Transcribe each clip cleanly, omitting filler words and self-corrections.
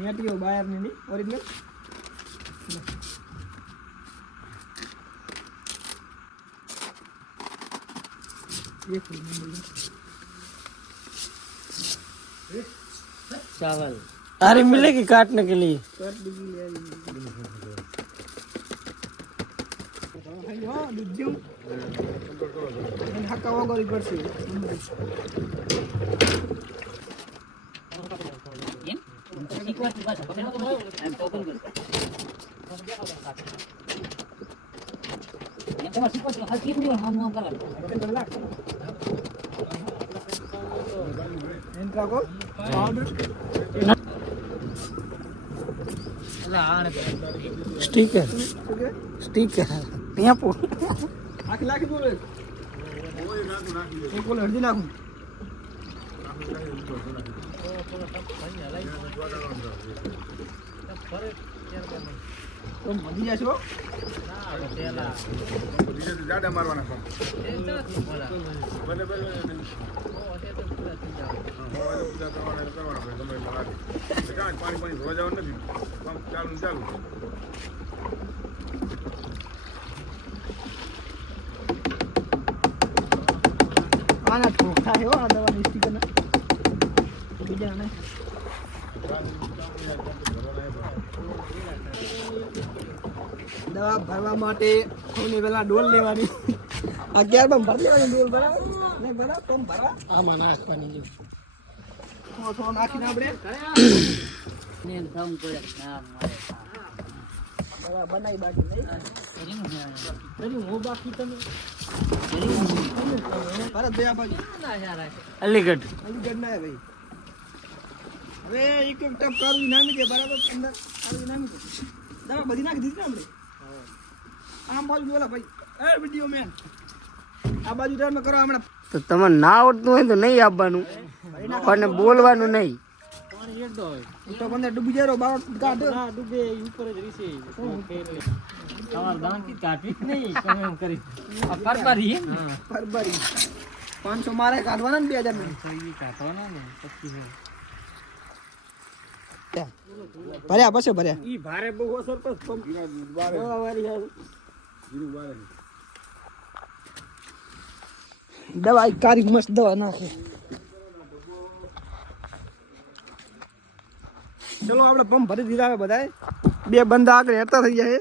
નેટીઓ બાયર ની ઓરિજિનલ चावल अरे मिलेगी काटने के लिए स्टिकर स्टिकर यहाँ पर आखी लाखी बोलो एक बोलो हल्दी नाखू तो मजी जाशो ज्यादा मारवाना पानी धोवा जवान नहीं चालू चालू आना ठोकता है वो दवा स्टिकर ना बीजा ने दवा भरवा માટે થોડી વેલા ડોલ લેવાની 11 માં ભર લેવાની ડોલ બરાબર ને બરાબર તમ ભરવા આમાં નાખવાની જો થોડો નાખીને આપણે ને કામ કરે ના મારે દવા બનાવી બાકી નહીં એની મો બાકી તમે ભારત બે બાજુ ના યાર અલીગઢ ના ભાઈ હવે એક એક ટપ કરવી નામી દે બરાબર અંદર આવી નામી દે દવા બધી નાખી દીધી ને આપણે આમ બાજુ બોલા ભાઈ એ વિડિયો મેન આ બાજુ ધર્મ કરો હમણાં તો તમને ના આવડતું હોય તો નહીં આપવાનું અને બોલવાનું નહીં પાણી એક દો તો બંને ડૂબી જાય બાર કાઢ ના ડૂબે ઉપર જ રીસે તમાર બાકી કાઢી નહીં તમે એમ કરી આ પરબારી પરબારી 500 મારે કાઢવાના ને 2000 ને કાઢવાના ને પછી ભર્યા પછી ભર્યા ઈ ભારે બહુ અસર પર દવા કારી મસ્ત દવા નાખે ચલો આપણે પંપ ભરી દીધા હવે બધાએ બે બંદા આગળ હેરતા થઈ જાય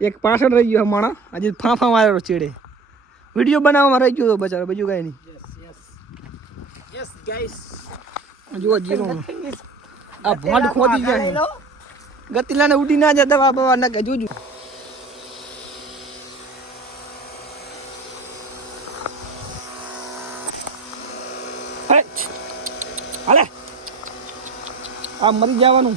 એક પાછળ રહી ગયો માણા હજી ફાંફા મારેલો ચેડે વિડીયો બનાવવામાં રહી ગયો તો બચારો બીજું કાંઈ નહીં યસ ગાઈસ જુઓ જીરો આ ભોંડ ખોદી જાય ગતિલાને ઉડી ના જાય દવા બવા નાખે જોજો હાલે આ મરી જવાનું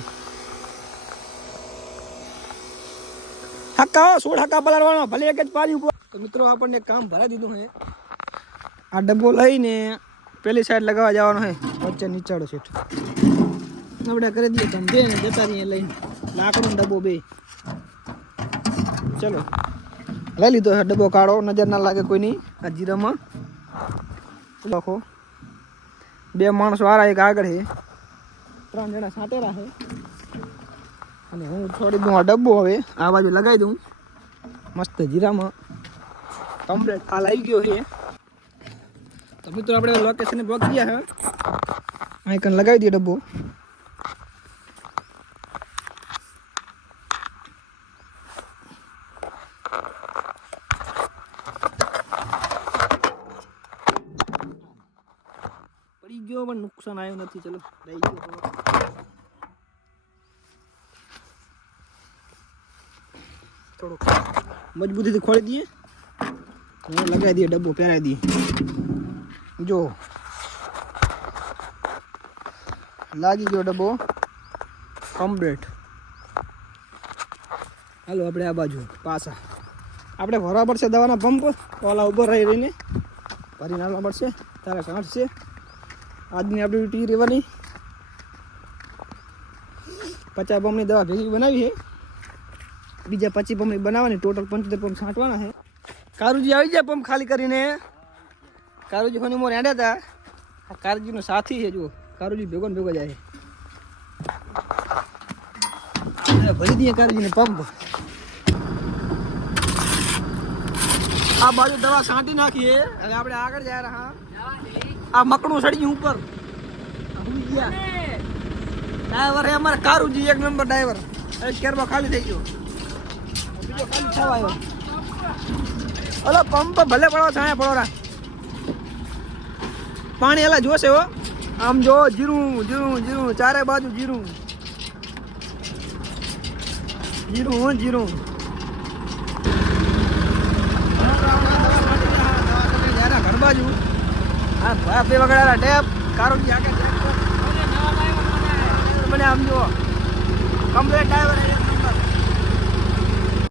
હક્કા સોળ હક્કા પલાળવાનો ભલે એક જ પાણી ઉપર તો મિત્રો આપણને કામ ભરાઈ દીધું છે આ ડબ્બો લઈને પેલી સાઈડ લગાવવા જવાનો છે વચ્ચે નીચાડો છે આપણે કરી દઈએ ધંધે ને જતા રહીએ લઈને લાકડું ડબ્બો બે ચલો લઈ લીધો છે ડબ્બો કાઢો નજર ના લાગે કોઈની આ જીરામાં લખો બે માણસો આરા એક આગળ છે 3 જણા સાંટેલા છે અને હું છોડી દઉં આ ડબ્બો હવે આ બાજુ લગાવી દઉં મસ્ત જીરામાં કમ્પ્લીટ હાલ આવી ગયો છે તો મિત્રો આપણે લોકેશન બ્લોક ગયા છે અહીં કન લગાવી દઈએ ડબ્બો પડી ગયો પણ નુકસાન આવ્યું નથી ચલો રહી ગયો થોડું મજબૂતીથી ખોલી દઈએ લગાવી દઈએ ડબ્બો પહેરાવી દઈએ જો લાગી ગયો ડબ્બો કમ્પ્લીટ હાલો આપણે આ બાજુ પાછા આપણે ભરવા પડશે દવાના પંપ ઓલા ઉપર રહીને ભરી નાખવા પડશે તારે કાઢશે આજની આપણી ડ્યુટી રહેવાની 50 પંપની દવા ભેગી બનાવી છે બીજા 25 પંપની બનાવવાની ટોટલ 75 પંપ છાંટવાના છે કારુજી આવી જાય પંપ ખાલી કરીને કારુજી ફોની મોર હેડ્યા હતા કારુજીનો સાથી છે જુઓ કારુજી ભેગો ને ભેગો જાય ભરી દઈએ કારજીને પંપ. આ બાજુ દવા છાંટી નાખીએ. હવે આપણે આગળ જાય હા. આ મકડું સડી ઉપર ભૂલી ગયા. ડ્રાઈવર એ અમારા કારુજી એક નંબર ડ્રાઈવર. એક કેરમાં ખાલી થઈ ગયો, બીજો ખાલી થવા આવ્યો. ઓલો પંપ ભલે પડો છાયા પડો. પાણી એલા જોશે હો. આમ જો જીરું જીરું જીરું ચારે બાજુ જીરું જીરું હો જીરું. ઘર બાજુ હા ભાઈ વગડાના ટેપ કારુજી આગળ મને આમ જો કમ્પ્લેટ ડ્રાઈવર